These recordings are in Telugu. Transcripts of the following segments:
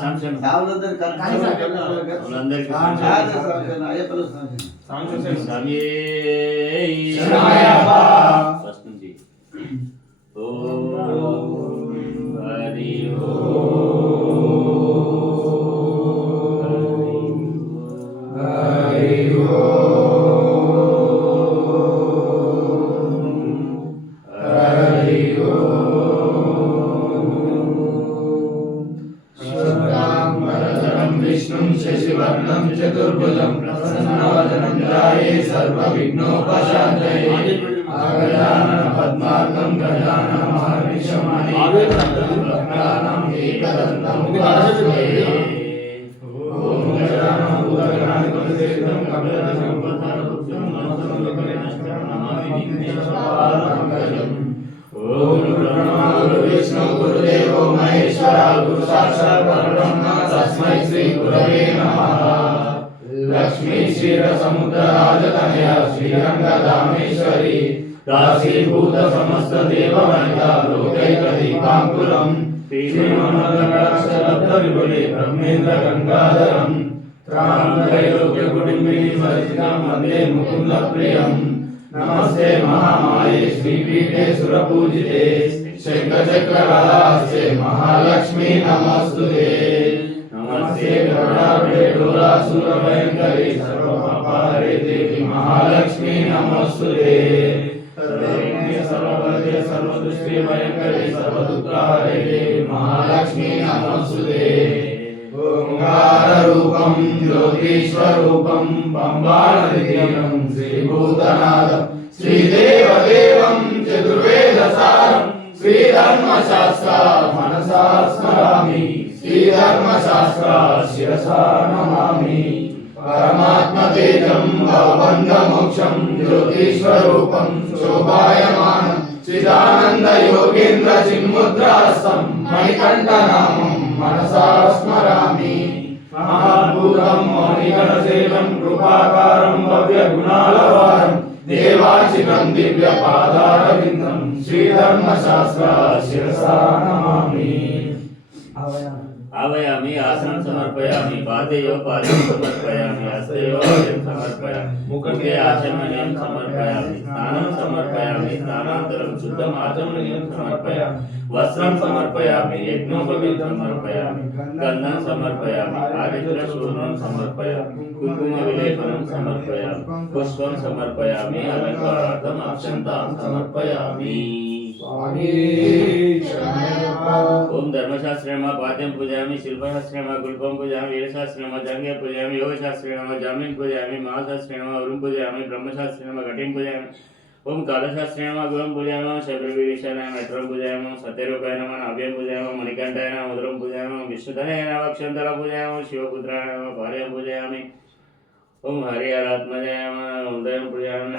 శాంసన్ ఫస్ట్ నుంచి. ఓ. హరి ఓ. శ్రీరంగ రాశీభూత సమస్త దేవ వనిత లోకైక దీపాంకురం శ్రీమన్నగణాక్షరబ్ద విభుడే బ్రహ్మేంద్ర గంగాధరం త్రాంగైలోక్య కుటుంబిని వందే ముకుంద ప్రియం నమస్తే మహామాయే శ్రీపీఠే సురపూజితే శంఖచక్రకళాస్తే మహాలక్ష్మీ నమస్తుతే. నమస్తే కరుణాభే డోలాసురభయంకరి సర్వపాపహరే దేవి మహాలక్ష్మీ నమస్తుతే సర్వజ్ఞ సర్వదృష్టి భయంకరి సర్వదుఃఖహరే దేవి మహాలక్ష్మీ నమస్తుతే ఓంకారూపం జ్యోతిష్వరూపం పంబానదిగం శ్రీభూతనాథం శ్రీదేవదేవం చతుర్వేదసారం శ్రీధర్మశాస్త్ర మనసా స్మరామి శ్రీధర్మశాస్త్ర శిరసా నమామి పరమాత్మతేజం భవబంధమోక్షం జ్యోతిస్వరూపం శోభాయమానం చిదానంద యోగేంద్ర చిన్ముద్రాస్తం మణికంఠనామం మనసా స్మరామి మహాద్భుతం మణిగణశీలం కృపాకారం భవ్య గుణాలవారం దేవాచిరం దివ్య పాదారవిందం శ్రీధర్మశాస్త్ర శిరసా నమామి ఆవయామి ఆసనం సమర్పయామి పాదయో పాదం సమర్పయామి హస్తయో హస్తం సమర్పయామి ముఖే ఆచమనీయం సమర్పయామి స్నానం సమర్పయామి స్నానాంతరం శుద్ధం ఆచమనీయం సమర్పయామి వస్త్రం సమర్పయామి యజ్ఞోపవీతం సమర్పయామి గంధం సమర్పయామి ఆదిత్య శూర్ణం సమర్పయామి కుంకుమ విలేపనం సమర్పయామి పుష్పం సమర్పయామి అలంకారార్థం అక్షంతాం సమర్పయామి ఓం ధర్మశాస్త్రేమ పాద్యం పూజయామి శిల్పశాస్త్రేమ గుల్పం పూజయామి వీరశాస్త్రేమ జంగే పూజయామి యోగశాస్త్రేమ జామీన్ పూజయామి మహాశాస్త్రేమ వరుం పూజయామి బ్రహ్మశాస్త్రేమ ఘటిం పూజయామి ఓం కాలశాస్త్రేమ గురం పూజయామ శబరివీషాయ మెట్రం పూజయామ సత్యరూపాయ నమ నవ్యం పూజయామ మణికంఠాయ నమ ఉదరం పూజయామ విష్ణుధనాయ నమ అక్షంతల పూజయామ శివపుత్రాయ నమ భార్యం పూజయామి ఓం హరిహరాత్మజాయ నమ ఉదయం పూజాయమ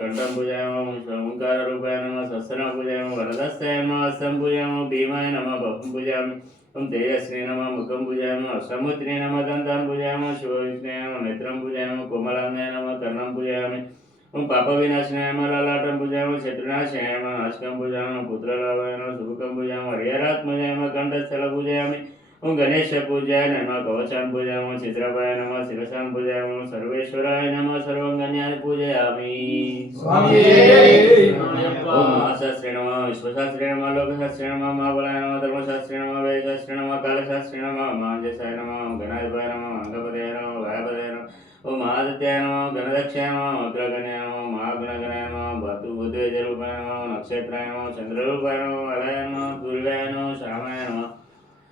కంఠం పూజాయమ ఓంకార రూపాయ నమ సస్న పూజాయమ వరదస్తాయ నమ హస్తం పూజయామ భీమాయ నమ బహం పూజయామి ఓం తేజస్వి నమ ముఖం పూజాయమ అష్టమూర్తిని నమ దంతం పూజాయమ శివవిష్ణయమ నేత్రం పూజాయమ కోమలాంగాయ నమ కర్ణం పూజయామి ఓం పాప వినాశనాయ లలాటం పూజయామ శత్రునాశాయ నమ నాశకం పూజయామ పుత్రలాభాయ నమ సుఖం పూజయామ కంఠస్థల పూజయామి ఓం గణేశ పూజాయ నమ కవచాన్ పూజయామ చిత్రపాయ నమ శిరసాన్ పూజయామ సర్వేశ్వరాయ నమ సర్వం గణ్యాన్ని పూజయామి. ఓం మహాశాస్త్రే నమ విశ్వశాస్త్రే నమ లోకశాస్త్రే నమ మహాబలాయ నమ ధర్మశాస్త్రే నమ వేదశాస్త్రే నమ కాలశాస్త్రే నమ మాంజసాయ నమ గణాధిపాయ నమ అంగపదయ నమ భయపదయ నమ ఓం మహాదిత్యాయ నమ గణదక్షాయ నమ అగ్రగణ్యాయ నమ మహాగుణగణాయ నమ బతు బుద్ధివేజరూపాయ నమ నక్షత్రాయ నమ చంద్రరూపాయ నమ వలయ నమ దుర్గాయ నమ శ్యామాయ నమ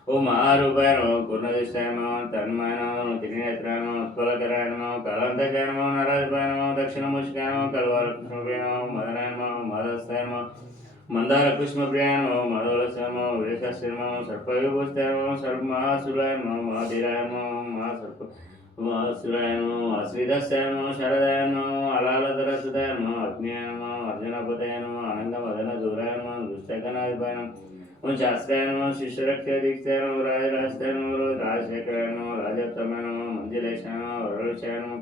కుమారుపైనో గుణదిష్టయమో తన్మయనో తిరినేత్రయనో స్థూలకరణమో కలంతకరణమో దక్షిణ దక్షిణముష్కయనో కల్వార కృష్ణప్రియనో మదనయనమో మదస్థయనమో మందార కృష్ణప్రియనో మధులశమో వీరశశ్రమో సర్పవిభూషణమో సర్మాసులయమో మాధిరాయమో మా సర్ప వాసురాయనో అశ్విదశ్యానో శరదయనో అలాలధరసుదయనో అజ్ఞానమో అర్జునపదయనో అనందమదన దూరాయనో దుష్టగణాధిపయనం ఓం శాస్త్రాయ నమ శిష్యరక్ష దీక్షాయ నమ రాజరాజాయ నమ రాజశేఖరాయ నమ రాజత్తమాయ నమ మంజులేశాయ నమ వరలక్షాయ నమ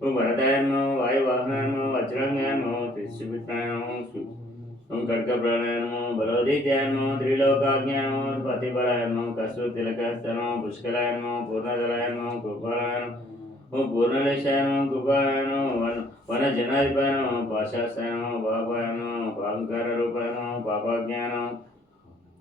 ఓం వరదాయ నమ వాయువాహనాయ నమ వజ్రాంగాయ నమ త్రిశుభిత్రాయ నమ ఓం కడక ప్రాణాయామం బలవదీధ్యాయనం త్రిలోకాజ్ఞానం పతిపరాయణం కసు తిలకస్తనం పుష్కలాయనం పూర్ణజలాయనం కృపాయనం ఓం పూర్ణలేశాయనం కృపాయనం వన వన జనాధిపాయనం పాశాస్తాయనం పాపాయనం పాంకర పాపాజ్ఞానం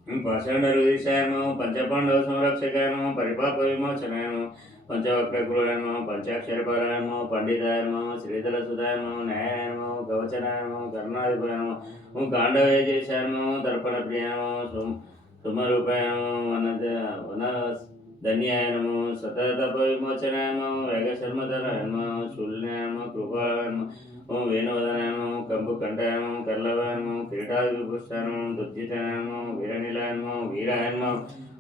పాషాండ రుదిశాయము పంచపాండవ సంరక్షకాయము పరిపాప విమోచనయము పంచాక్షర పంచాక్షరపరాయము పండితాయము శ్రీధర సుధాయము న్యాయము కవచనాయము కరుణాధిపయము కాండవే చేశాము తర్పణ ప్రియము సుమరూపాయము వన వన ధన్యాయనము సతతప విమోచనయము వేగశర్మధనయము శూల్యము కృపాయము ఓం కంపు కంబు కంఠాయము కల్లవాయము క్రీడాభిపుష్టానము దుర్జితనము వీరనిలయము వీరాయనము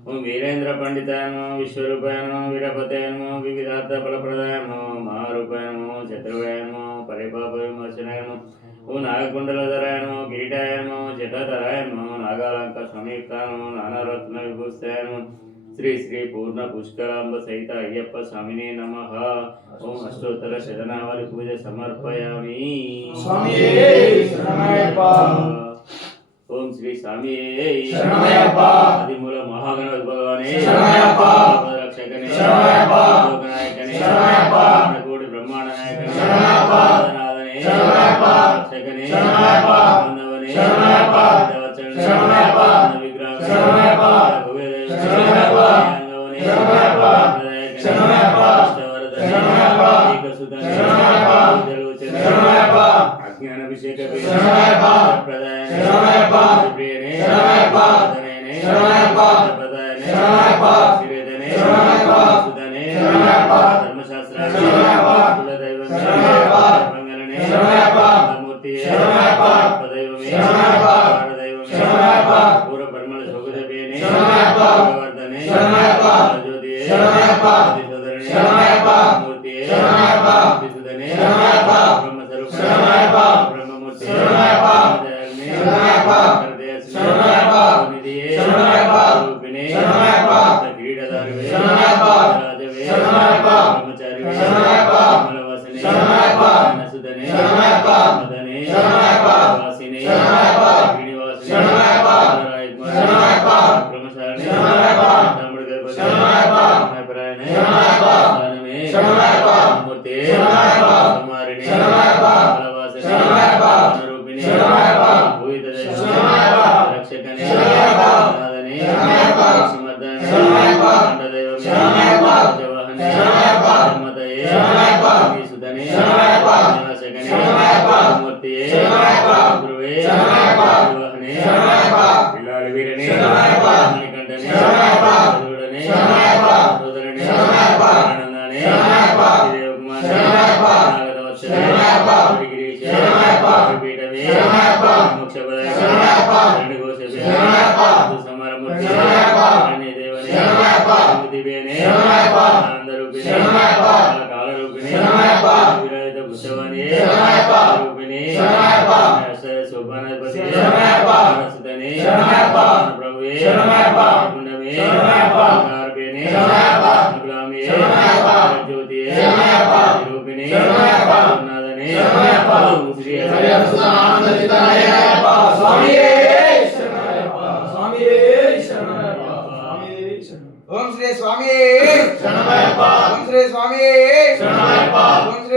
ఓం వీరేంద్ర పండితాయము విశ్వరూపాయము వీరపతయము వివిధార్థ ఫలప్రదాయము మహారూపాయము శత్రువాయము పరిపాప ఓ ఓం నాగకుండలధరాయము కిరీటాయము జటధరాయము నాగాలంక సమీప్తాయము నానారత్న విభూస్తాయము ಶ್ರೀ ಶ್ರೀ ಪೂರ್ಣ ಪುಷ್ಕರಾಂಬ ಸಹಿತ ಅಯ್ಯಪ್ಪ ಸ್ವಾಮಿನೇ ನಮಃ. ಓಂ ಅಷ್ಟೋತ್ತರ ಶರಣಾವಲಿ ಪೂಜೆ ಸಮರ್ಪಯಾಮಿ. ಓಂ ಶ್ರೀ ಸ್ವಾಮಿಯೇ. ಹದಿಮೂಲ ಮಹಾಗಣಪತಿ ಭಗವಾನೇ. ರಕ್ಷಕನೇ Amen. सदा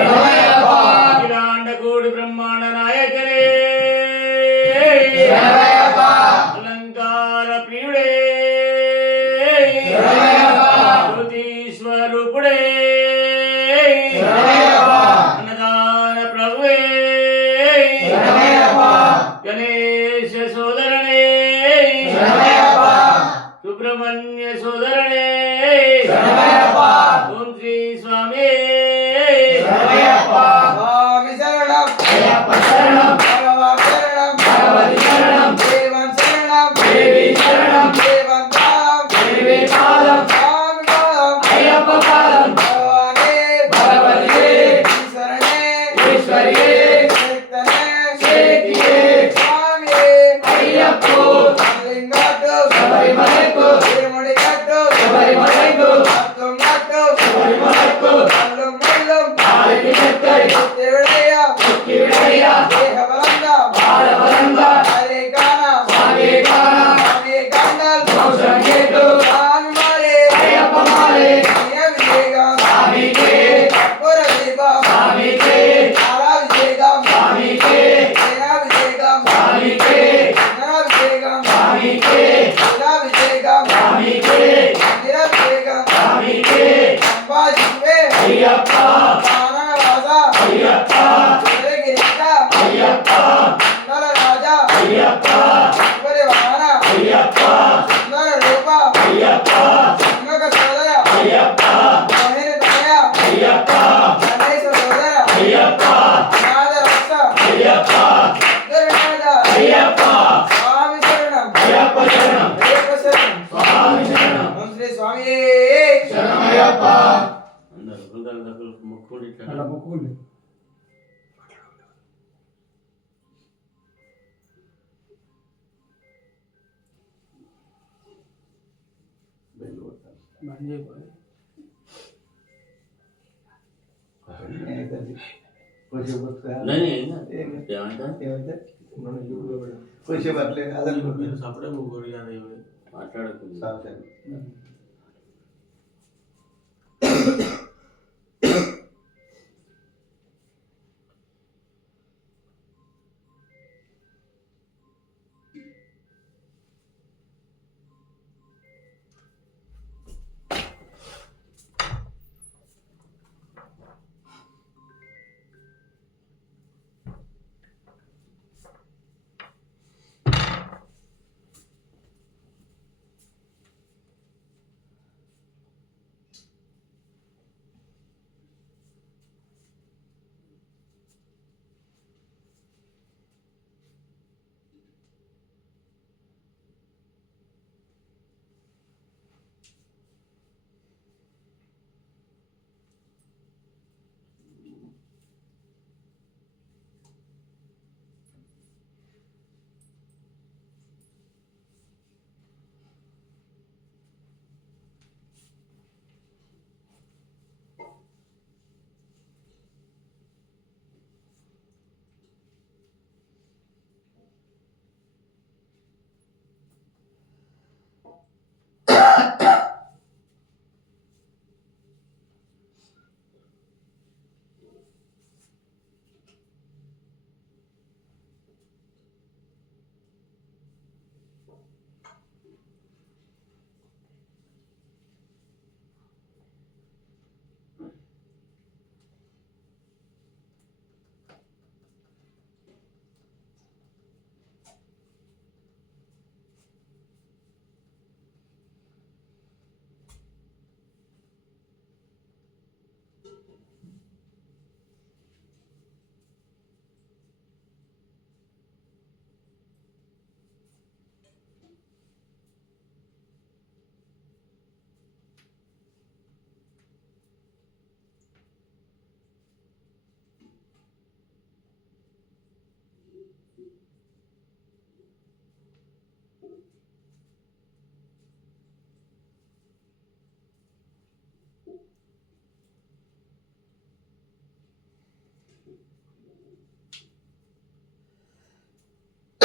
Amen. అందరు హృదయాల దగ్గర మొక్కుకోండి ఇక్కడ అలా మొక్కుకోండి पैसे भरले सापडे मुगोरी माట్లాडకు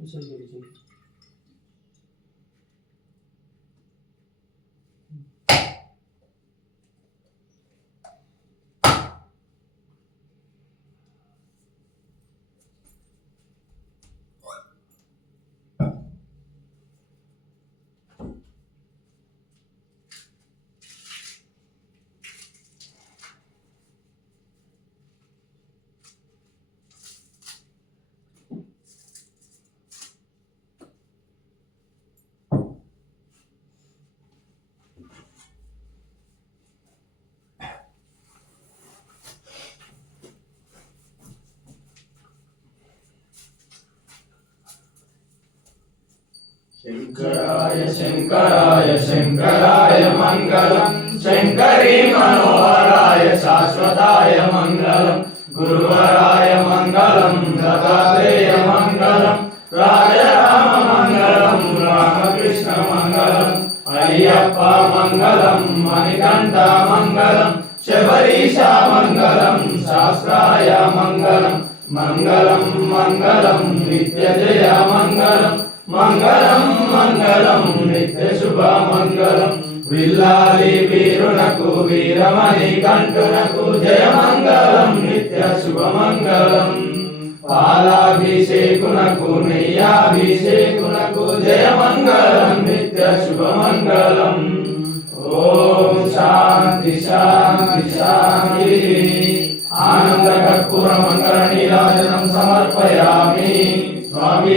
Mesela geleceğim. శంకరాయ శంకరాయ శంకరాయ మంగళం. శంకరీ మనోహరాయ శాశ్వతాయ మంగళం. గురువరాయ మంగళం దత్తాత్రేయ మంగళం. రాజరామ మంగళం రామకృష్ణ మంగళం. అయ్యప్ప మంగళం మణికంఠ మంగళం. శబరీష మంగళం శాస్త్రాయ మంగళం. మంగళం మంగళం నిత్యజయ మంగళం. మంగళం మంగళం నిత్య శుభ మంగళం విల్లాలి వీరునకు వీరమణి కంటునకు జయ మంగళం నిత్య శుభ మంగళం పాలాభిషేకునకు నెయ్యాభిషేకునకు జయ మంగళం నిత్య శుభ మంగళం ఓం శాంతి శాంతి శాంతి. ఆనంద కర్పూర మంగళ నీరాజనం సమర్పయామి. స్వామి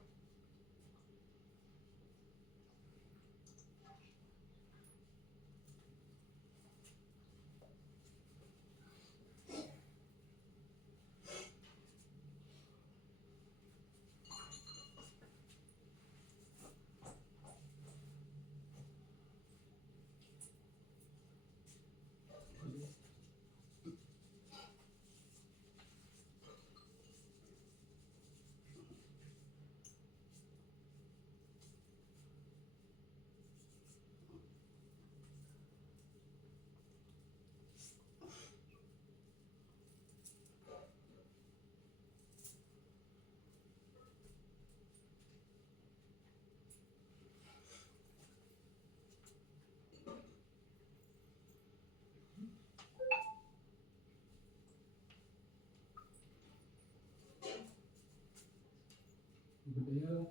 就袂晓啦。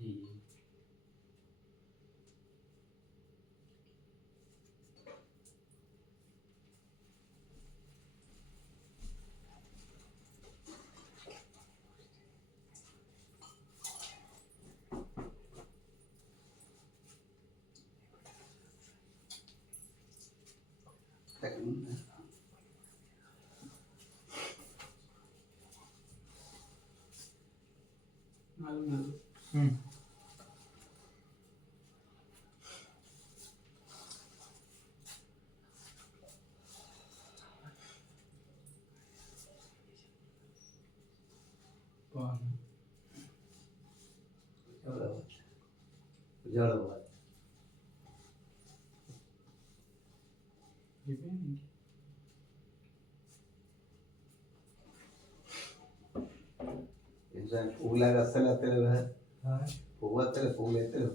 伊等。嗯。දැන් පූලා ගස්සලා ඇතර බහ. හා. පූව ඇතර පූල ඇතර.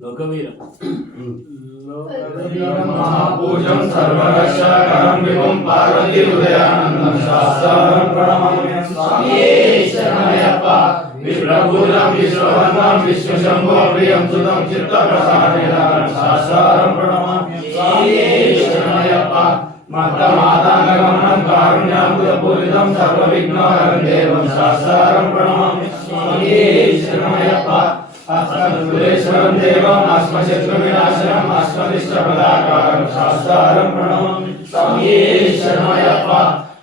ලෝකවීර ලෝකවීර මහපූජම් සර්වරක්ෂාකරම් විභුම් පාර්වති උදයානන්දම් ශාස්ත්‍රම් ප්‍රණමාමි ස්වාමී ශරණයප්පා విప్రభూజం విశ్వవన్నం విశ్వశంభో ప్రియం సుతం చిత్త ప్రసాదేన శాస్త్రం ప్రణమామి. స్వామియే శరణమయ్యప్ప మత పూరితం సర్వ విఘ్నహరం దేవం శాస్త్రం ప్రణమామి. స్వామియే శరణమయ్యప్ప దేవం అస్మశత్రు వినాశనం అస్మదిష్టపదాకారం శాస్త్రారం ప్రణమామి. స్వామియే శరణమయ్యప్ప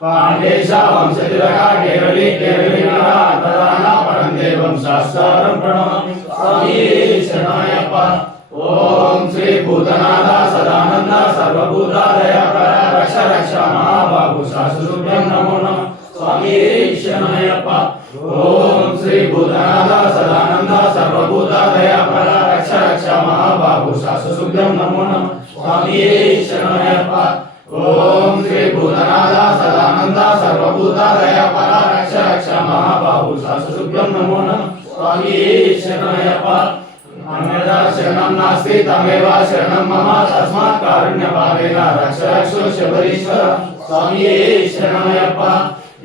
పాండేశ వంశతిరక కేరళి కేరళి తదాన పరం దేవం శాస్త్రారం ప్రణమామి. స్వామియే శరణమయ్యప్ప ఓం శ్రీ భూతనాథ సదానంద సర్వభూతాదయ రక్ష రక్ష మహాబాబు శాస్త్రుభ్యం నమో నమ. స్వామియే శరణమయ్యప్ప ఓం శ్రీ భూతనాథ సదానంద సర్వభూతాదయ రక్ష రక్ష మహాబాబు నమో నమ. ఓం శ్రీ భూతనాథ సదానంద సర్వభూతాదయ పర రక్ష రక్ష మహాబాబు శాస్త్రుభ్యం నమో నమ స్వామియే శరణమయ్యప్ప అన్యదా శరణం నాస్తి తమేవ శరణం మమ తస్మాత్ కారుణ్యభావేన రక్ష రక్షో శబరీశ్వర స్వామియే శరణమయ్యప్ప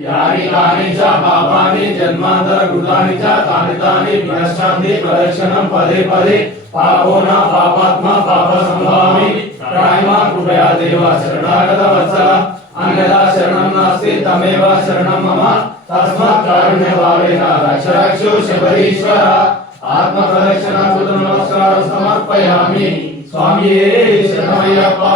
యాని కాని చ పాపాని జన్మాంతర కృతాని చ తాని తాని వినశ్చాంతి ప్రదక్షిణం పదే పదే పాపో నా పాపాత్మ పాప సంభవామి ప్రాయమా కృపయా దేవ శరణాగత వత్సల अन्यथा शरणं नास्ति तमेव शरणं मम तस्मात् कारुण्यभावेन रक्ष रक्षो शबरीश्वर आत्मप्रदक्षिणाकृतं नमस्कार समर्पयामि। स्वामिये शरणमय्यप्पा।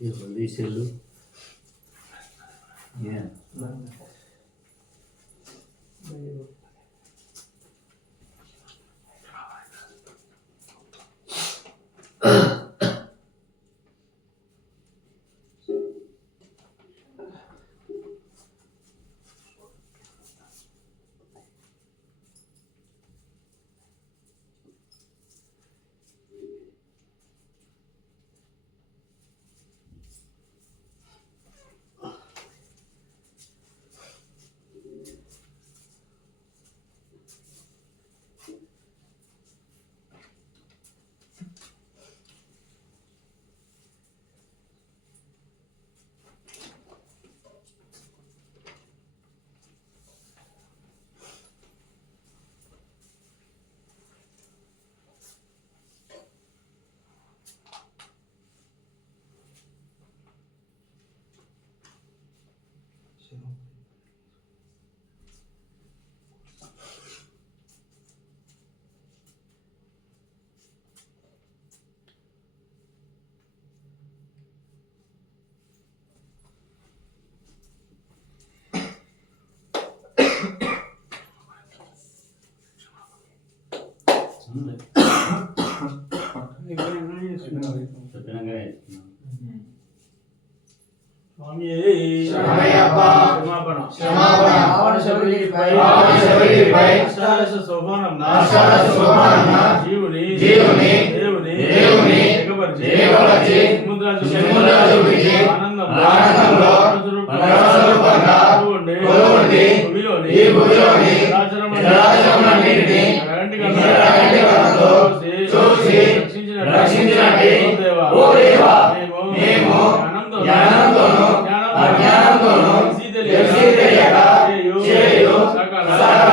శరణమయ్యప్ప ఇది సెల్లు 없는데. 이거는 하니 지나가겠다. అష్టాదశ సోపానంన జీవుని. జీవుని. সুবহানাল্লাহ